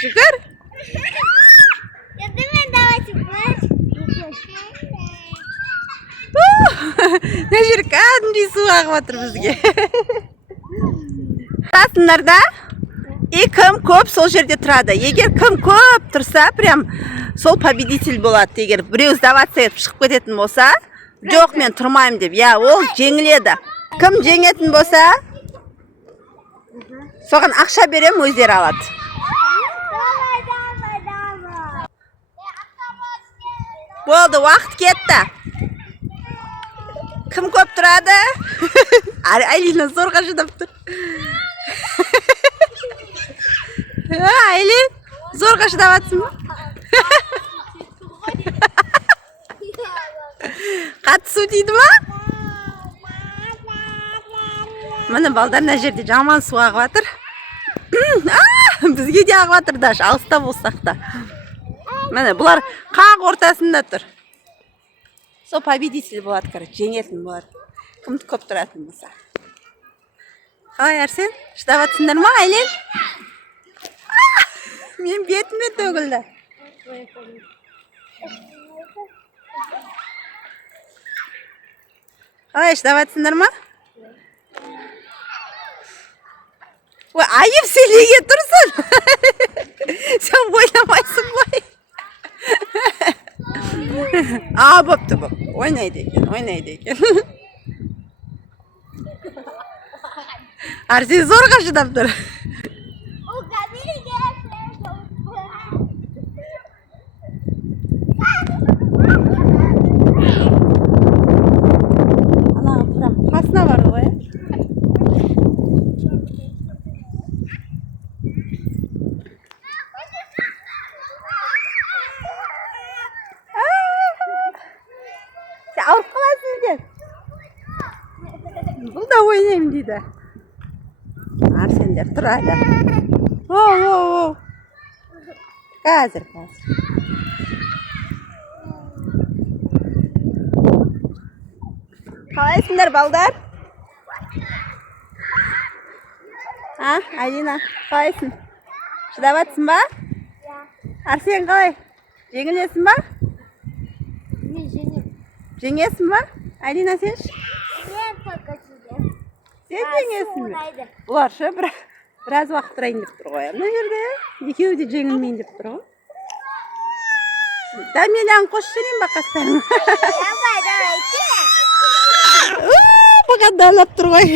Шүкір. Мына жер кәдімгідей су ағып жатыр бізге. Расындар да, кім көп сол жерде тұрады. Егер кім көп тұрса, прям сол победитель болады. Егер біреу сдаваться етіп шығып кететін болса, жоқ мен тұрмаймын деп, ол жеңіледі. Кім жеңетін болса, соған ақша берем, өздері алады. Болды, уақыт кетті. Кім көп тұрады? Айлина зорға шыдап тұр. Айлин, зорға шыдап атсың ба? Қатысу дейді ма? Міне балдар мына жерде жаман су ағып жатыр. Бізге де ағып жатыр да, алыста болсақ та. Міне бұлар қақ ортасында тұр. Сол победитель болады, жеңетін болады. Кімді көп тұратын болса. Қалай, Арсен? Шыдап жатсыңдар ма, Айлин? Мен бетіме төгілді. Қалай, шыдап жатсыңдар ма? Айып сөйлеуге тұрсың. Сен ойламайсың ғой. Бопты, боп. Ойнайды екен. Арсен зорға шыдап тұр. Қасына барды ғой. Ауырып қаласың ден. Бұл да ойнаймын дейді. Арсендер тұрады. Қазір. Қалайсыңдар, балдар? Айлина, қалайсың? Шыдап жатсың ба? Арсен қалай? Жеңілесің ба? Жеңесің ба? Айлина, сен ше? Мен пока жеңем. Сен жеңесің бе? Бұлар ше біраз уақыт тұрайын деп тұр ғой. Мына жерде екеуі де жеңілмейін деп тұр ғой. Дәмелияны қосып жіберейін ба қастарыңа? Давай, келе. Бұға далап тұр ғой.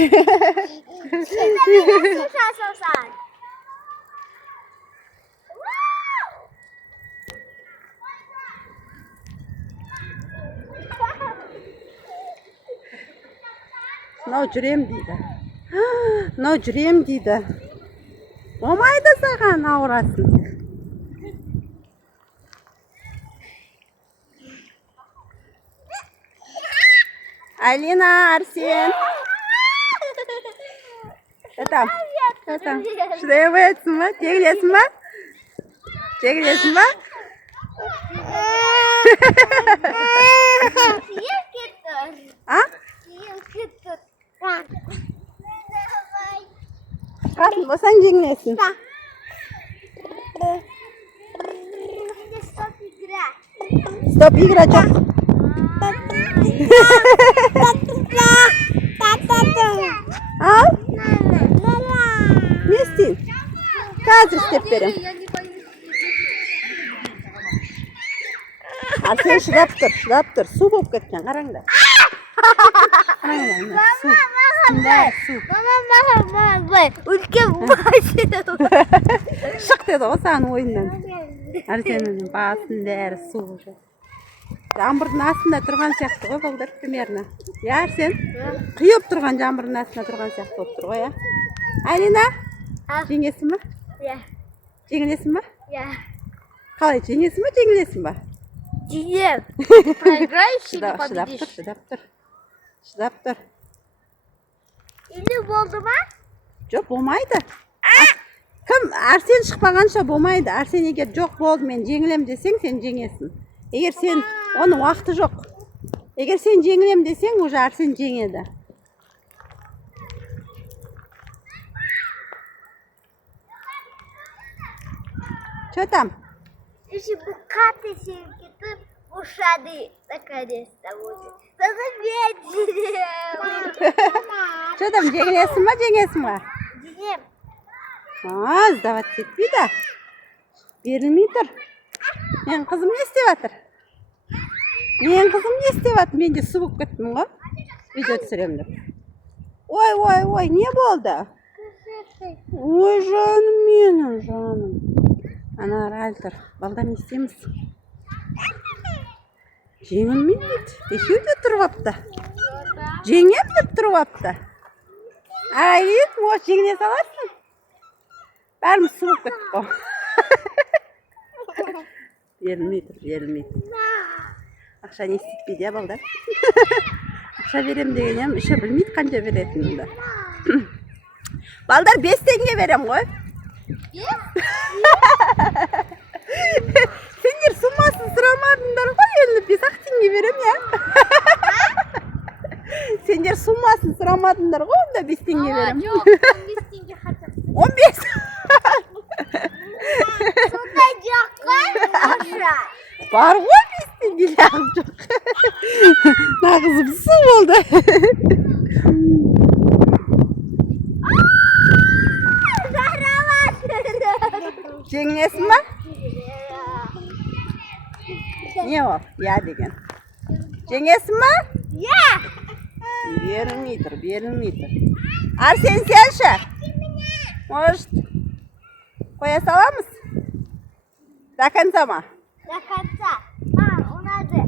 Мынау жүрем дейді. Мынау жүрем дейді. Болмайды саған, ауырасың. Айлина, Арсен. Там. Шыдай қоятсың ба? Жеңілесің ба? Жеңілесің ба? Қатын болсаң жеңілесің. Стоп, игра жоқ. Ал? Не істейін? Қазір істеп берем. Арсен шыдап тұр. Су болып кеткен, қараңдар. Үлкен басын. Шық деді ғой саған ойыннан. Арсеннің басын бәрі су. Жаңбырдың астында тұрған сияқты ғой, балдар, примерно. Арсен? Қиып тұрған жаңбырдың астында тұрған сияқты болып тұр ғой, Айлина? Жеңесің ба? Жеңілесің ба? Қалай, жеңесің ба, жеңілесің ба? Жеңем. Проиграешь или победишь? Шыдап тұр. Или болды ма? Жоқ, болмайды. Кім Арсен шықпағанша болмайды. Арсен егер жоқ болды, мен жеңілем десең, сен жеңесің. Егер сен, оның уақыты жоқ. Егер сен жеңілем десең, уже Арсен жеңеді. Что там? Если бы катышки тут ушады наконец-то будет. Что там, жеңесің ба, жеңесің ба? Динем. Сдавать етпейді. Берілмей тұр. Мен қызым не істеп жатыр? Мен де су болып кеттім ғой. Видео түсіремін деп. Ой, не болды? Ой, жаным менің, жаным. Ана арал тұр. Балдар не істейміз? Жеңілмей дейді. Екеу де тұрып апты. Жеңем деп тұрып апты. Айлин, жеңіне саларсың? Бәріміз су болып кеттік қой. Берілмей тұр. Ақша не істетпейді, я балдар. Ақша берем дегенем, үші білмейді қанша беретінімді. Балдар 5 теңге берем ғой. Сендер суммасын сұрамадыңдар ғой, енді 5 теңге берем, я. Сендер суммасын сұрамадыңдар ғой, онда 5 теңге берем. Жоқ, 15 теңге хотя бы. 15? Сондай жоқ қой, Маша. Бар ғой 5 теңге лағым жоқ. Нағызым су болды. Жеңесің ба? Не ол? Я деген. Жеңесің ба? Я! Берілмей тұр. Арсен, сенші? Может, қоя саламыз? До конца ма? До конца. Унады.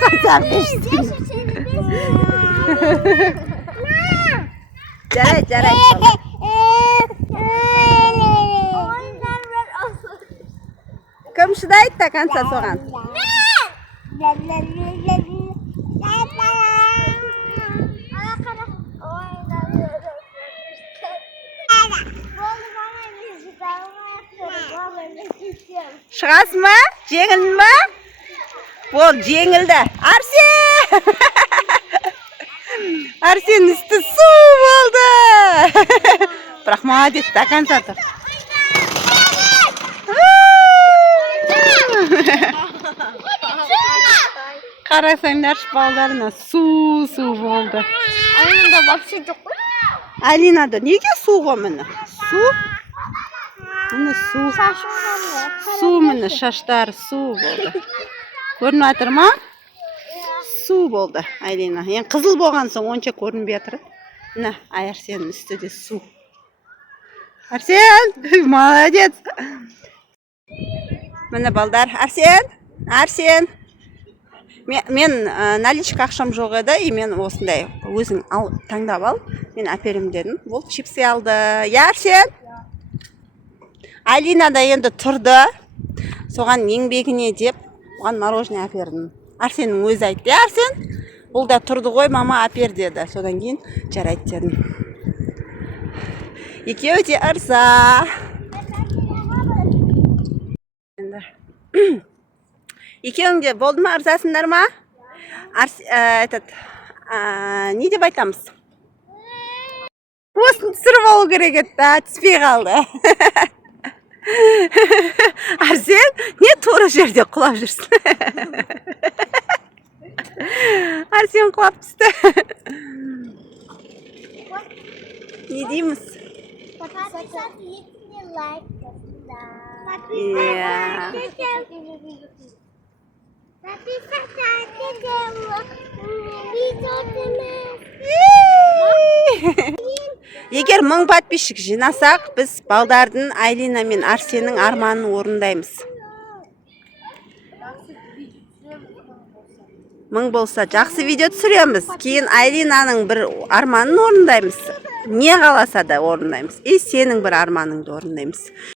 Қазақ Жарай. Кім шыдайды до конца соған? Шығасың ба? Жеңілдің ба? Бол, жеңілді. Арсен! Арсен үсті су болды. Бірақ молодец, до конца тұр. Қарасаңдаршы балдарына су болды. Айында вообще жоқ қой. Алинада неге су ғой міне? Су? Міне су. Су міне, шаштары су болды. Көрініп жатыр ма? Су болды, Айлина. Ең қызыл болған соң онша көрінбей жатыр. Міне, Арсеннің үсті де су. Арсен, молодец. Міне балдар, Арсен. Мен наличка ақшам жоқ еді, и мен осындай өзің таңдап ал, мен әперем дедім. Ол чипсы алды. Я, Арсен? Алина да енді тұрды. Соған еңбегіне деп, оған мороженое әпердім. Арсеннің өзі айтты. Арсен, бұл да тұрды ғой, мама әпер деді. Содан кейін жарайды дедім. Екеуі де ырза. Екеуің де болды ма, ырзасыңдар ма? Не деп айтамыз? Осын түсіріп алу керек еді, түспей қалды. Арсен, не тура жерде құлап жүрсің? Арсен құлап түсті. Не дейміз? Егер 1000 подписчик жинасақ, біз балдардың Айлина мен Арсеннің арманын орындаймыз. 1000 болса жақсы видео түсіреміз. Кейін Айлинаның бір арманын орындаймыз. Не қаласа да орындаймыз. И сенің бір арманыңды орындаймыз.